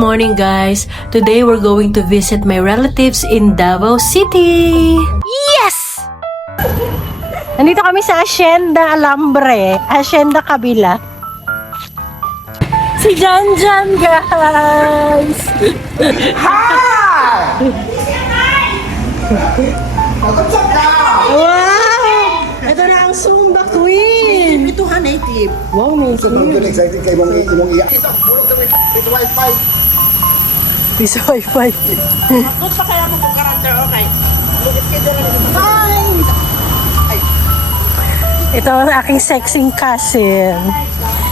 morning guys! Today we're going to visit my relatives in Davao City! Yes! Nandito kami sa Hacienda Alambre, Hacienda Kabila. Si Janjan guys! Wow! Ito na ang Zumba Queen! Ito ha, native. Wow, native. Sobrang excited kay mong iya. Ito wifi. Piso wifi. Kung pa kaya mo kung karakter, okay. Lugit kayo dyan. Ito ang aking sexing cousin.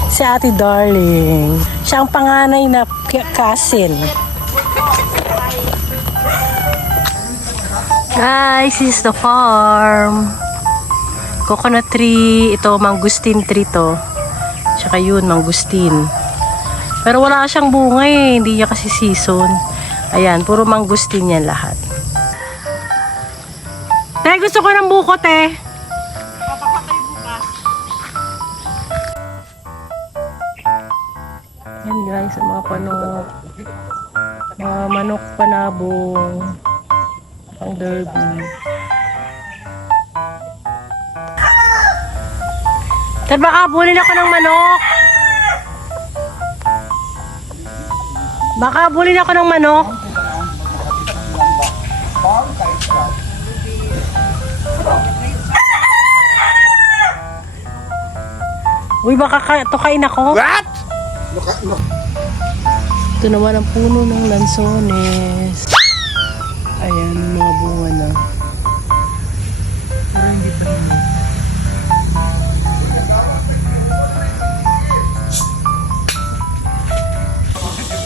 Si Ate Darling. Siya ang panganay na cousin. Guys, this is the farm. Coconut tree. Ito, mangustin tree to. Tsaka yun, mangustin. Pero wala siyang bunga eh. Hindi niya kasi season. Ayan, puro mangustin yan lahat. Te, gusto ko ng buko, te. Yan guys, ang mga panok. Mga manok panabong. Pang derby. Te, baka bulin ako ng manok. Baka bulin ako ng manok. Uy, baka tukain ako. What? Ito naman ang puno ng lansones. Ayan, mga bunga na. Pero hindi pa rin.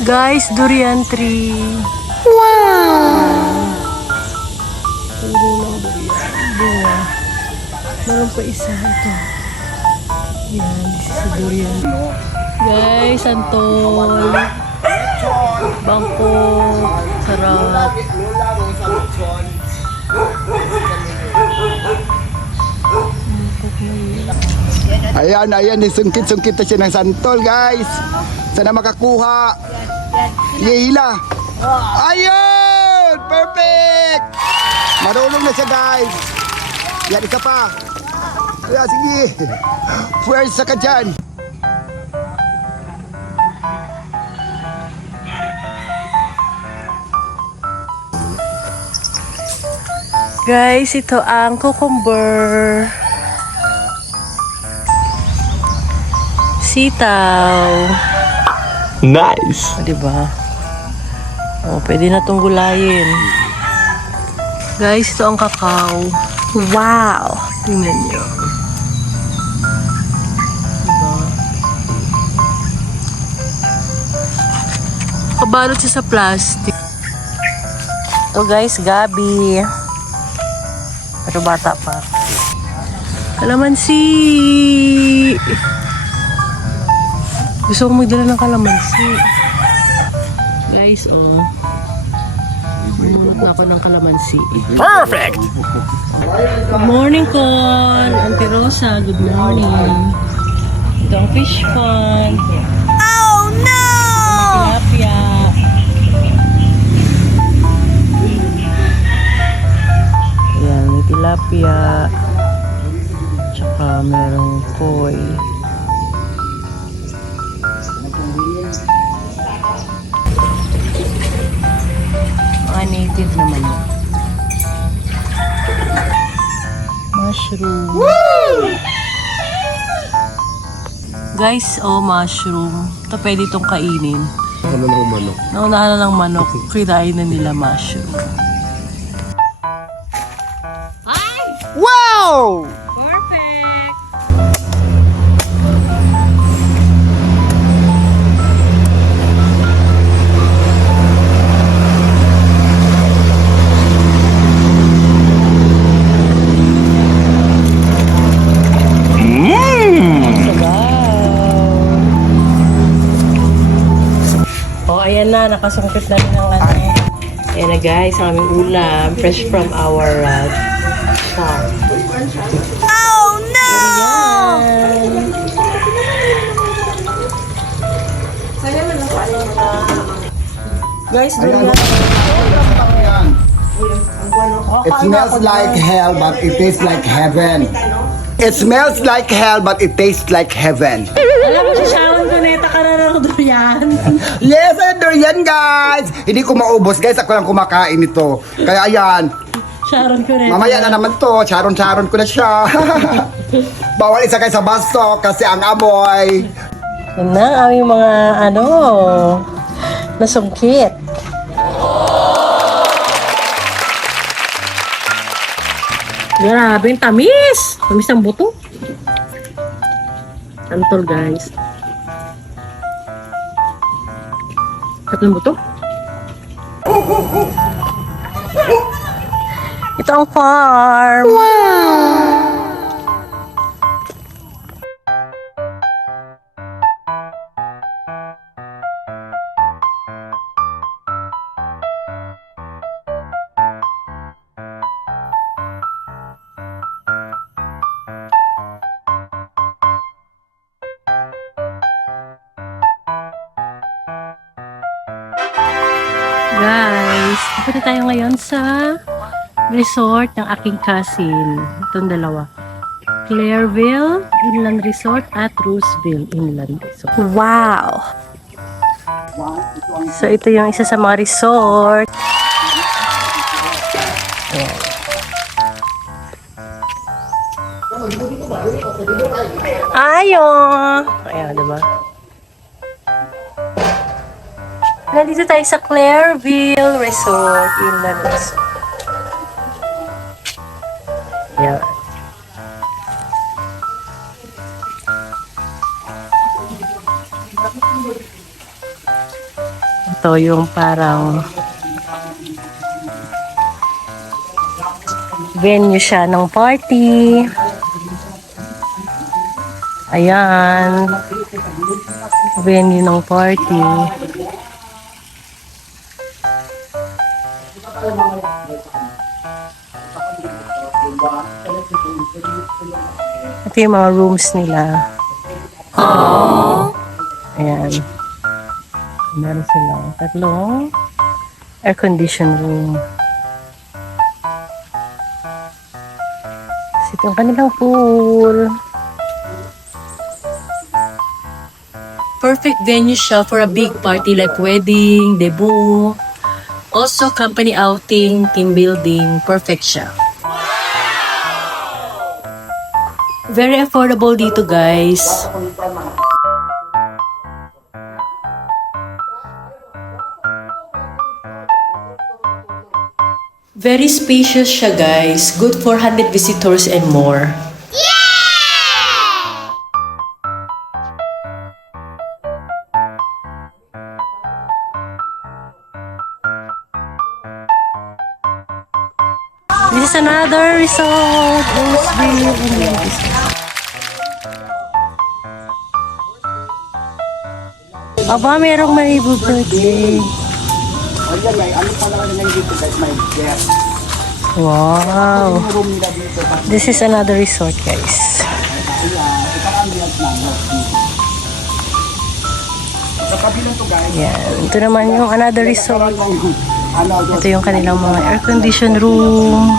Guys, durian tree. Wow! Puno ng durian. Bunga. Meron pa isa ito. Yan, this is a durian. Guys, antol. Bangko. Sarap. Ayan, sungkit-sungkit na siya ng santol, guys. Sana makakuha. Hila. Ayun! Perfect! Marunong na siya, guys. Yan, isa pa. Kaya, sige. Pwersa ka dyan. Guys, ito ang cucumber. Sitaw. Nice. O, diba? O, pwede na itong gulayin. Guys, ito ang kakao. Wow! Tingnan nyo. Diba? Kabalot siya sa plastic. Ito guys, gabi. Pero bata pa. Kalamansi! Gusto ko magdala ng kalamansi. Guys, oh. Bumulot na ako ng kalamansi. Perfect. Good morning, Con! Auntie Rosa, good morning. Ito ang fish pond. Oh, no! Tilapia. Ayan, may tilapia. Tsaka merong koi. Mga native naman yun. Mushroom. Woo! Guys, mushroom. Ito pwede itong kainin. Ano ng manok? Naunahan na ng manok. Kirain na nila mushroom. Wow! Perfect! Ayan na, nakasungkit na rin ang ano. Ayan na guys, ang aming ulam. Fresh from our farm. Oh no! Ayan. Guys, Ayan. durian. Ayan. It smells like hell, but it tastes like heaven. It smells like hell, but it tastes like heaven. Alam mo, si Sharon Cuneta ka na ng durian. Yes, durian guys! Hindi ko maubos guys, ako lang kumakain nito. Kaya ayan, Sharon Cuneta. mamaya na naman to, charon-charon ko na siya. Bawal isa kayo sa baso kasi ang amoy. Yan na ang aming mga nasungkit. Grabe, yung tamis! Tamis ng buto. Antol, guys. Sarap ng buto. Ito ang farm. Guys, punta tayo ngayon sa resort ng aking cousin. Itong dalawa. Clairville Inland Resort at Rooseville Inland Resort. Wow! So, ito yung isa sa mga resort. Ayan. Ayon! Ayan, diba? Nandito tayo sa Clairville Resort, Inland Resort. Yan. Ito yung parang venue siya ng party. Ayan. Venue ng party. Ito yung mga rooms nila. Ayan. Meron silang tatlong air-conditioned room. Ito ang kanilang pool. Perfect venue siya for a big party like wedding, debut, also company outing, team building. Perfect siya. Very affordable dito, guys. Very spacious siya, guys. Good for 100 visitors and more. This is another resort. Rooseville Inland Resort. Aba, merong may birthday. Ayan, may ano pa naman yung dito guys, may guest. Wow. Yung room nila dito. This is another resort, guys. Sa kabilang to guys, Yan. Ito naman yung another resort. ano, Ito yung kanilang mga air-conditioned room.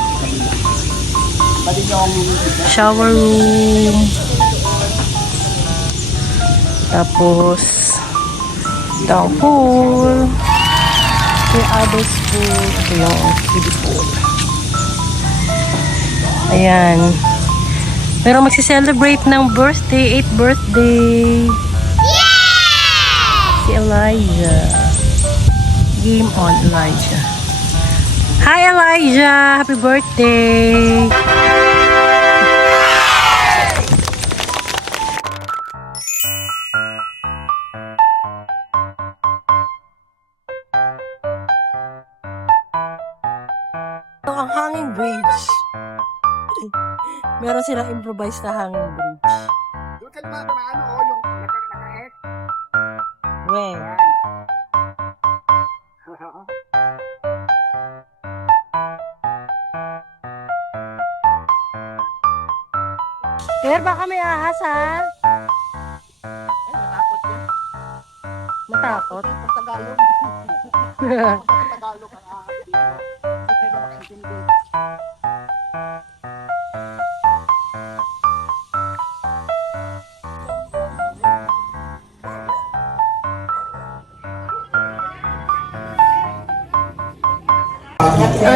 pati yung Shower room. Tapos, ito ang pool. Ito yung adults pool. Ito yung kiddie pool. Ayan. Pero magsi-celebrate ng birthday, 8th birthday. Si Elijah. Game on, Elijah. Hi, Elijah! Happy birthday! Ito ang hanging bridge. Meron silang improvised na hanging bridge. doon ka naman na ano, yung naka-ek. Weh. Pero baka may ahas, ha? Ay, natakot yan. Matakot. Pag Tagalog. Oh,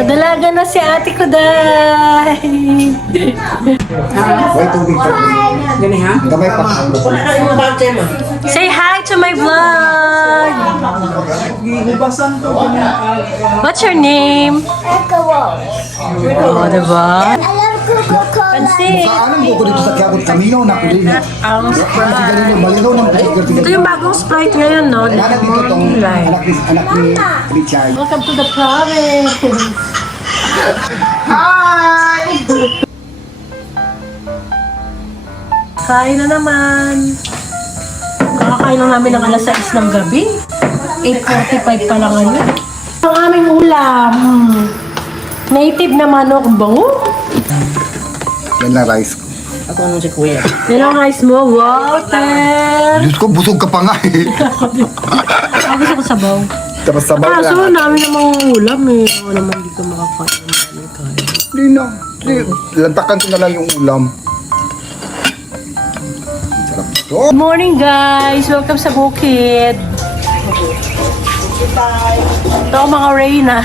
dalaga na si ate ko, day. Wait, tubig pa. Gani ha? Gamay pa. Wala ka yung bag tema. Say hi to my vlog. What's your name? Oh, diba? Pansin. Saan ang buko dito sa Quiapo Camino na kulilit? Ang Kasi Sprite. ganun yung malinaw ng puso. Ito yung bagong Sprite ngayon, no? Anak dito tong Light. anak ni Richard. Welcome to the province. Kain na naman. Nakakain lang namin ng alas 6 ng gabi. 8:45 pa lang ngayon. Ang aming ulam. Native na manok bango. Yan lang rice ko. Ako nung si Kuya. Yan ang rice mo. Water. Diyos ko, busog ka pa nga eh. Ako gusto ko sabaw. Tapos sabaw Kaso lang. namin namang ulam eh. Ako naman dito makakain ng aming kain. Hindi na. Lantakan ko na lang yung ulam. Sarap ito. Good morning guys! Welcome sa bukid. Ito ang mga Reyna.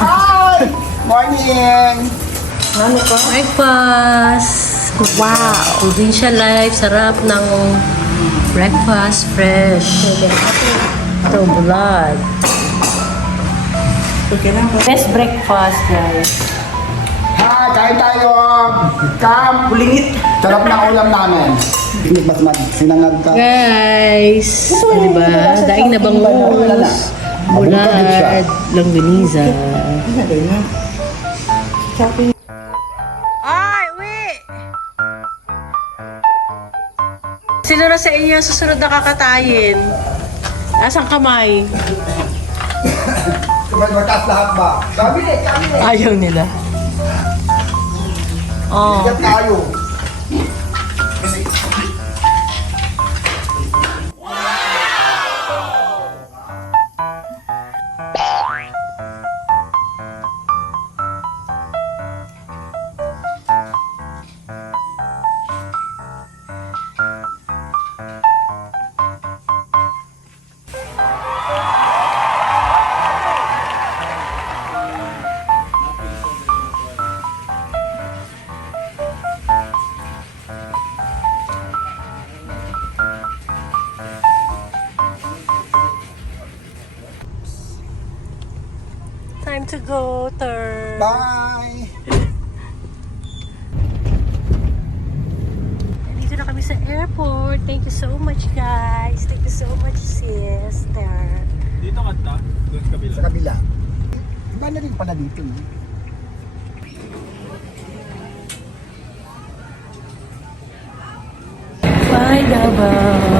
Hi! Morning! Breakfast! Wow! Provincial life. Sarap ng breakfast. Fresh. Ito, bulag. Okay lang po. Best breakfast guys. Hi! Kain tayo! Come! Bulingit. Sarap ng ulam namin. Hindi mas sinangag ka. Guys! Diba? Daing na bangus. Mabungkag din siya. Bulad. Longganisa. Ay, uwi! Sino na sa inyo susunod na kakatayin? Nasang kamay? Magtaas lahat ba? Sabi eh, kami eh. Ayaw nila. Oh. Ikat tayo. Time to go, turn. Bye! Dito na kami sa airport. Thank you so much, guys. Thank you so much, sister. Sa kabila. Iba na rin pala dito. Eh. Bye, Davao.